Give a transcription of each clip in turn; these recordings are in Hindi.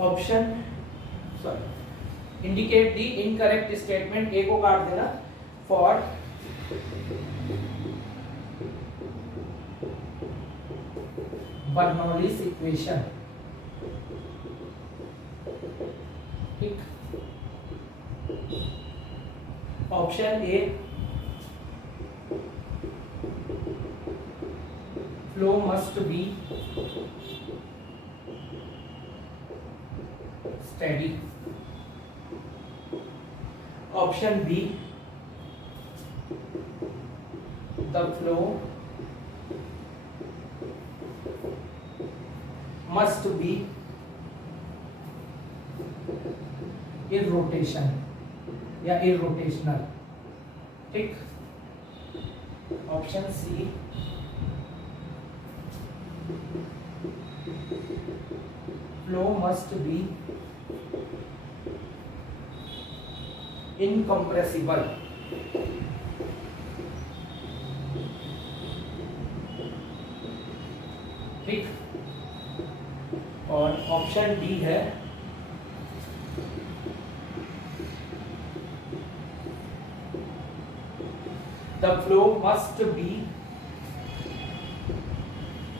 Option sorry indicate the incorrect statement, A को काट देना, फॉर बर्नौलीज इक्वेशन। ठीक, option A flow must be steady, option B the flow must be irrotation या इररोटेशनल। ठीक, option C flow must be incompressible. ठीक, और ऑप्शन डी है the flow must be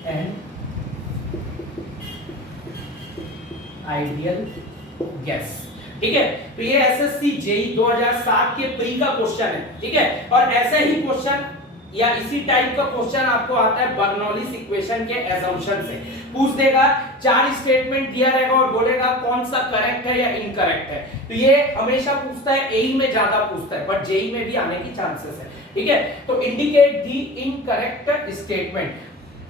an ideal gas. ठीक है, तो ये एसएससी जेई 2007 के प्री का क्वेश्चन है। ठीक है, और ऐसे ही क्वेश्चन या इसी टाइप का क्वेश्चन आपको आता है बर्नौलीज इक्वेशन के असम्पशन से। पूछ देगा, 4 स्टेटमेंट दिया रहेगा और बोलेगा कौन सा करेक्ट है या इनकरेक्ट है। तो ये हमेशा पूछता है, एई में ज्यादा पूछता है, बट जेई में भी आने की चांसेस है। ठीक है, तो इंडिकेट दी इनकरेक्ट स्टेटमेंट,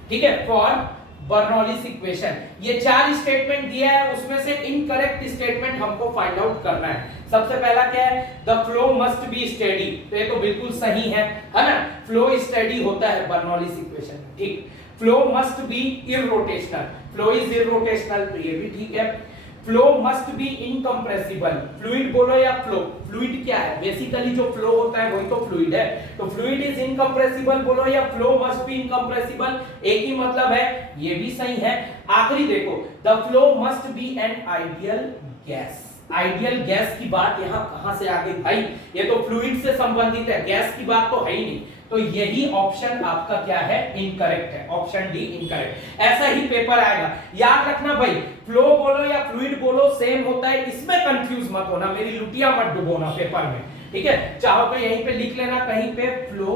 ठीक है, फॉर बर्नौलीज इक्वेशन। ये 4 स्टेटमेंट दिया है, उसमें से इनकरेक्ट स्टेटमेंट हमको फाइंड आउट करना है। सबसे पहला क्या है, the flow must be steady, तो ये तो बिल्कुल सही है ना, फ्लो स्टेडी होता है बर्नौलीज इक्वेशन। ठीक, flow must be irrotational, flow is irrotational, तो ये भी ठीक है। Flow must be incompressible, fluid बोलो या फ्लो, फ्लूइड क्या है, बेसिकली जो फ्लो होता है वही तो फ्लूइड है। तो फ्लूइड इज इनकम्प्रेसिबल बोलो या फ्लो मस्ट बी इनकम्प्रेसिबल, एक ही मतलब है, ये भी सही है। आखिरी देखो, the flow must be an ideal gas. Ideal gas की बात यहाँ कहां से आ गई भाई, ये तो फ्लूइड से संबंधित है, गैस की बात तो है ही नहीं। तो यही ऑप्शन आपका क्या है, इनकरेक्ट है, ऑप्शन डी इनकरेक्ट। ऐसा ही पेपर आएगा, याद रखना भाई, फ्लो बोलो या फ्लूइड बोलो सेम होता है, इसमें कंफ्यूज मत होना, मेरी लुटिया मत डुबोना पेपर में। ठीक है, चाहो तो यहीं पे लिख लेना कहीं पे, फ्लो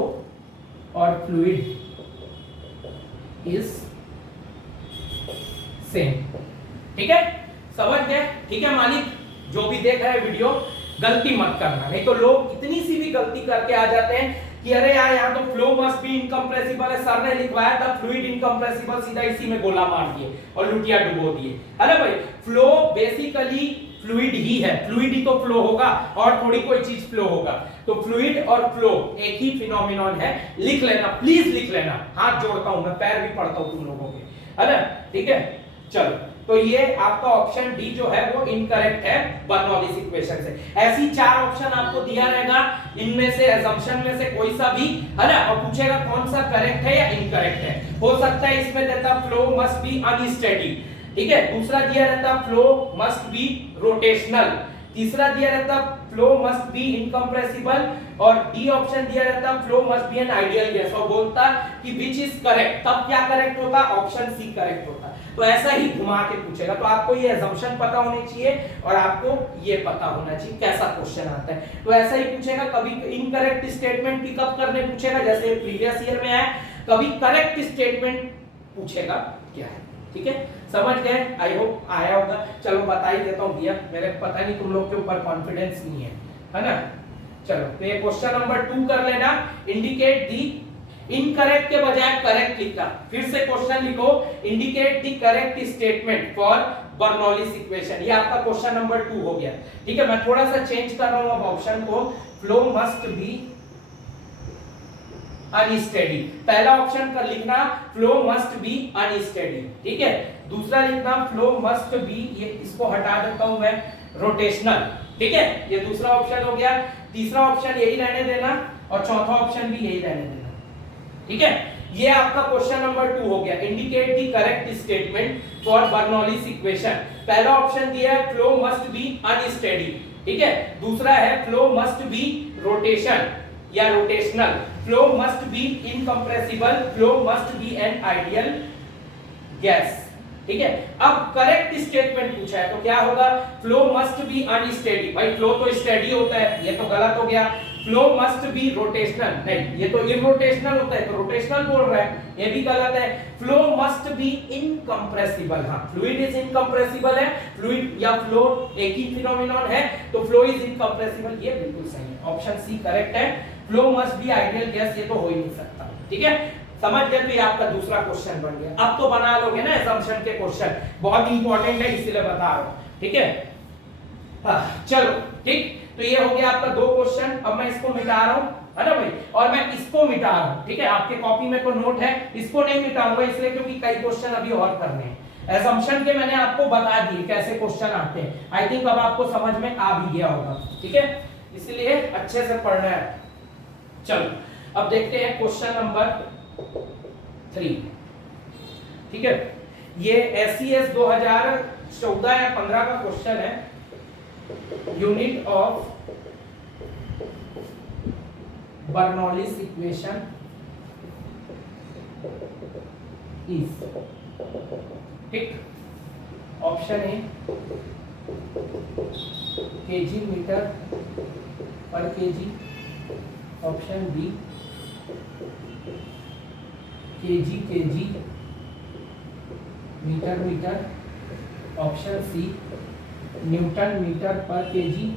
और फ्लूइड इज सेम। ठीक है, समझ गए? ठीक है मालिक, जो भी देख रहा है वीडियो, गलती मत करना, नहीं तो लोग इतनी सी भी गलती करके आ जाते हैं कि अरे यार यहाँ तो फ्लो मस्ट बी इनकम्प्रेसिबल है, सर ने लिखवाया था फ्लूइड इनकम्प्रेसिबल, सीधा इसी में गोला मार दिए और लुटिया डुबो दिए। अरे भाई, फ्लो बेसिकली फ्लूइड ही है, फ्लूइड ही तो फ्लो होगा और थोड़ी कोई चीज फ्लो होगा। तो फ्लूइड और फ्लो एक ही फिनोमिनन है, लिख लेना, प्लीज लिख लेना, हाथ जोड़ता हूं मैं, पैर भी पड़ता हूं तुम लोगों के, है ना? ठीक है, चलो, तो ये आपका ऑप्शन डी जो है वो इनकरेक्ट है बर्नौलीज इक्वेशन से। ऐसी 4 ऑप्शन आपको दिया रहेगा, इनमें से असम्पशन में से कोई सा भी, है ना, और पूछेगा कौन सा करेक्ट है या इनकरेक्ट है। हो सकता है इसमें देता फ्लो मस्ट बी अनस्टेडी, ठीक है, दूसरा दिया रहता फ्लो मस्ट बी रोटेशनल, तीसरा दिया रहता फ्लो मस्ट बी इनकम्प्रेसिबल, और डी ऑप्शन दिया रहता flow must be an ideal gas. और बोलता कि विच इज करेक्ट, तब क्या करेक्ट होता, ऑप्शन सी करेक्ट होता। तो ऐसा ही घुमा के पूछेगा, तो आपको ये असम्पशन पता होनी चाहिए और आपको ये पता होना चाहिए कैसा क्वेश्चन आता है। तो ऐसा ही पूछेगा, कभी इनकरेक्ट स्टेटमेंट पिकअप करने पूछेगा जैसे प्रीवियस ईयर में है, कभी करेक्ट स्टेटमेंट पूछेगा क्या है। ठीक है, समझ गए? आई होप आया होगा। चलो बता ही देता हूँ भैया, मेरे पता नहीं तुम लोग के ऊपर कॉन्फिडेंस नहीं है ना। चलो, तो ये क्वेश्चन नंबर 2 कर लेना, इंडिकेट दी इनकरेक्ट के बजाय करेक्ट लिखना। फिर से क्वेश्चन लिखो, indicate the correct statement for Bernoulli's equation. ये आपका क्वेश्चन नंबर 2 हो गया। ठीक है, मैं थोड़ा सा चेंज कर रहा हूं अब ऑप्शन को, फ्लो मस्ट बी अनस्टेडी। पहला ऑप्शन कर लिखना फ्लो मस्ट बी अनस्टेडी, ठीक है। दूसरा लिखना फ्लो मस्ट बी, ये इसको हटा देता हूं मैं, रोटेशनल, ठीक है। ये दूसरा ऑप्शन हो गया। तीसरा ऑप्शन यही रहने देना और चौथा ऑप्शन भी यही रहने देना, ठीक है। ये आपका क्वेश्चन नंबर 2 हो गया। Indicate the correct statement for Bernoulli's equation. पहला ऑप्शन दिया है फ्लो मस्ट बी अनस्टेडी, ठीक है। दूसरा है फ्लो मस्ट बी रोटेशन या rotational, flow must B incompressible, flow must be an ideal gas, ठीक है। अब करेक्ट स्टेटमेंट पूछा है तो क्या होगा, फ्लो मस्ट बी अनस्टेडी। भाई फ्लो तो स्टेडी होता है, ये तो गलत हो गया। फ्लो मस्ट बी रोटेशनल, नहीं ये तो इरोटेशनल होता है, तो रोटेशनल बोल रहा है, ये भी गलत है। फ्लो मस्ट बी इनकंप्रेसिबल, हाँ फ्लूइड इज इनकंप्रेसिबल है, फ्लूइड या फ्लो एक ही फिनोमेनन है, तो फ्लो इज इनकंप्रेसिबल, ये बिल्कुल सही है, ऑप्शन सी करेक्ट है। Flow must be ideal gas, ये तो हो ही नहीं सकता, ठीक है। समझ गए, तो ये आपका दूसरा क्वेश्चन बन गया। अब तो बना लोगे ना असम्पशन के क्वेश्चन, बहुत इंपॉर्टेंट है इसलिए बता रहा हूं, ठीक है। चलो ठीक, तो ये हो गया आपका 2 क्वेश्चन। अब मैं इसको मिटा रहा हूं, है ना भाई, और मैं इसको मिटा रहा हूं, ठीक है। आपके कॉपी में तो नोट है, इसको नहीं मिटाऊंगा इसलिए क्योंकि कई क्वेश्चन अभी और करने हैं। असम्पशन के मैंने आपको बता दिए कैसे क्वेश्चन आते हैं, आई थिंक अब आपको समझ में आ भी गया होगा, ठीक है, इसलिए अच्छे से पढ़ना है। चलो अब देखते हैं क्वेश्चन नंबर 3, ठीक है। ये SES 2014 या 15 का क्वेश्चन है। Unit of Bernoulli's equation is, ठीक। Option A kg metre per kg, option B kg kg metre metre, option C newton metre per kg,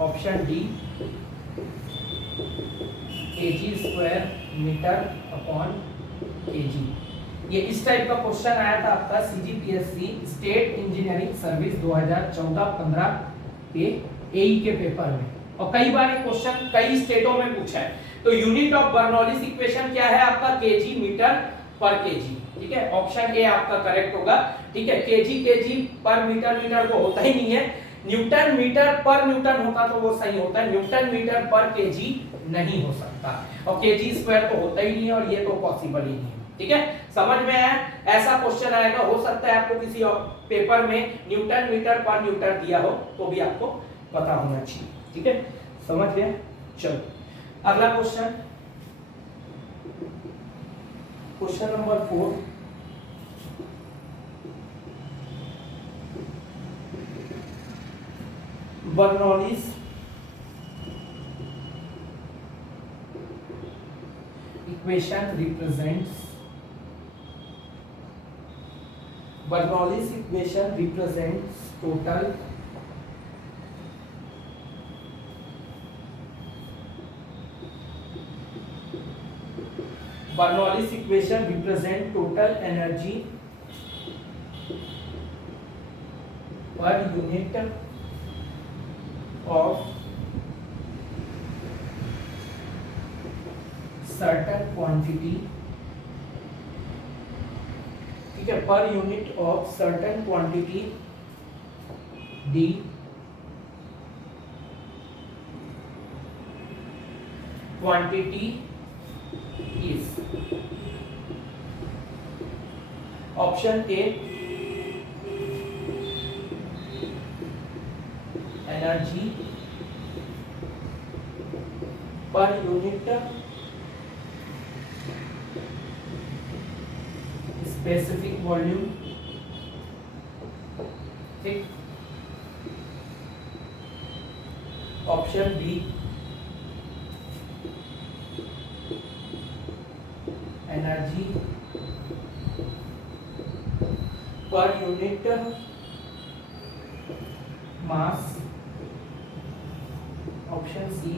option D kg square metre upon kg. ये इस टाइप का क्वेश्चन आया था आपका CGPSC स्टेट इंजीनियरिंग सर्विस 2014-15 के AE के पेपर में, और कई बार ये क्वेश्चन कई स्टेटों में पूछा है। तो यूनिट ऑफ बर्नौलीज इक्वेशन क्या है आपका, केजी मीटर पर केजी, ठीक है। ऑप्शन ए आपका करेक्ट होगा, ठीक है। केजी केजी पर मीटर मीटर को होता ही नहीं है, न्यूटन मीटर पर न्यूटन होता तो वो सही होता है, न्यूटन मीटर पर केजी नहीं हो सकता, और केजी स्क्वायर तो होता ही नहीं है, और ये तो पॉसिबल ही नहीं है, ठीक है। समझ में आया, ऐसा क्वेश्चन आएगा, हो सकता है आपको किसी पेपर में न्यूटन मीटर पर न्यूटन दिया हो तो भी आपको पता होना चाहिए, ठीक है, समझ गए। चलो अगला question, question number 4, Bernoulli's equation represents, Bernoulli's equation represents total Bernoulli's equation represent total energy per unit of certain quantity, ठीक है, per unit of certain quantity the quantity is, option A energy per unit specific volume, ठीक। Option B energy per unit mass, option C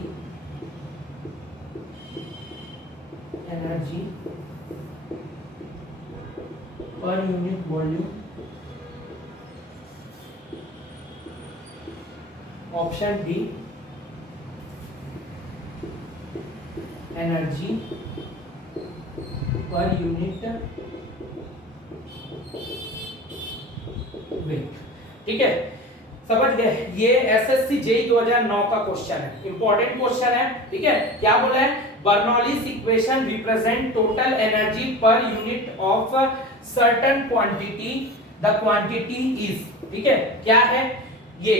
energy per unit volume, option D energy per unit weight, ठीक है, समझ गए। ये SSC JEE 2009 का क्वेश्चन है, इंपॉर्टेंट क्वेश्चन है, ठीक है। क्या बोला है, Bernoulli's equation represent total energy per unit of certain quantity, the quantity is, ठीक है, क्या है ये,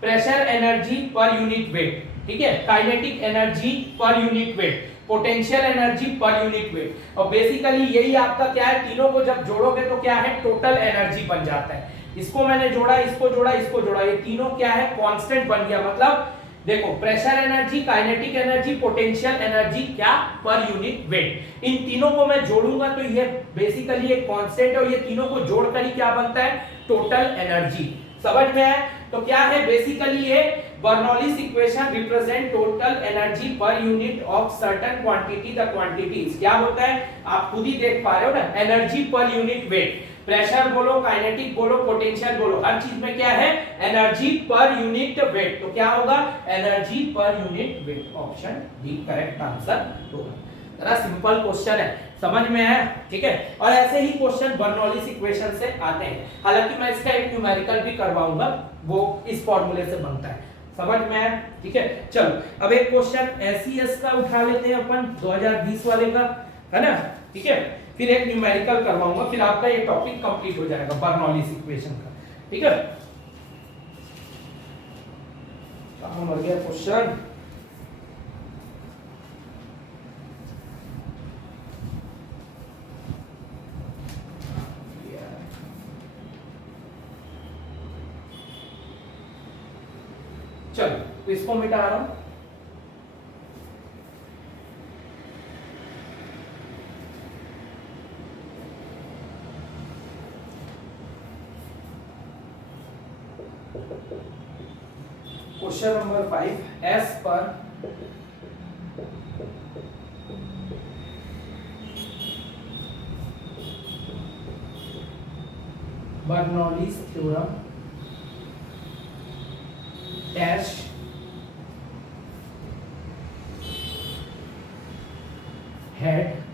pressure energy per unit weight, ठीक है, kinetic energy per unit wait, potential energy per unit wait, और बेसिकली यही आपका क्या है, तीनों को जब जोड़ोगे तो क्या है, टोटल एनर्जी बन जाता है। इसको मैंने जोड़ा, इसको जोड़ा, इसको जोड़ा, ये तीनों क्या है, कांस्टेंट बन गया। मतलब देखो, pressure energy, kinetic energy, potential energy क्या, पर यूनिट वेट, इन तीनों को मैं जोड़ूंगा तो ये बेसिकली एक कांस्टेंट है, और ये तीनों को जोड़कर ही क्या बनता है, टोटल एनर्जी। समझ में आया? तो क्या है बेसिकली ये Bernoulli's equation represent total energy per unit of certain quantity, the quantities क्या होता है, आप खुद ही देख पा रहे हो ना, energy per unit wait, pressure बोलो, काइनेटिक बोलो, पोटेंशियल बोलो, हर चीज में क्या है, एनर्जी पर यूनिट वेट, तो क्या होगा, energy per unit wait, option D correct answer होगा। जरा सिंपल क्वेश्चन है, समझ में आया, ठीक है। और ऐसे ही क्वेश्चन बर्नौलीज इक्वेशन से आते हैं, हालांकि मैं इसका एक न्यूमेरिकल भी करवाऊंगा, वो इस फॉर्मूले से बनता है, समझ में आया, ठीक है। चलो अब एक क्वेश्चन एसईएस का उठा लेते हैं अपन, 2020 वाले का, है ना, ठीक है, फिर एक न्यूमेरिकल करवाऊंगा, फिर आपका ये टॉपिक कंप्लीट हो जाएगा बर्नौलीज इक्वेशन का, ठीक है। कहां मर गया क्वेश्चन, चलो तो इसको मिटा रहा हूं। क्वेश्चन नंबर 5, एस पर बर्नौलीज थ्योरम डैश had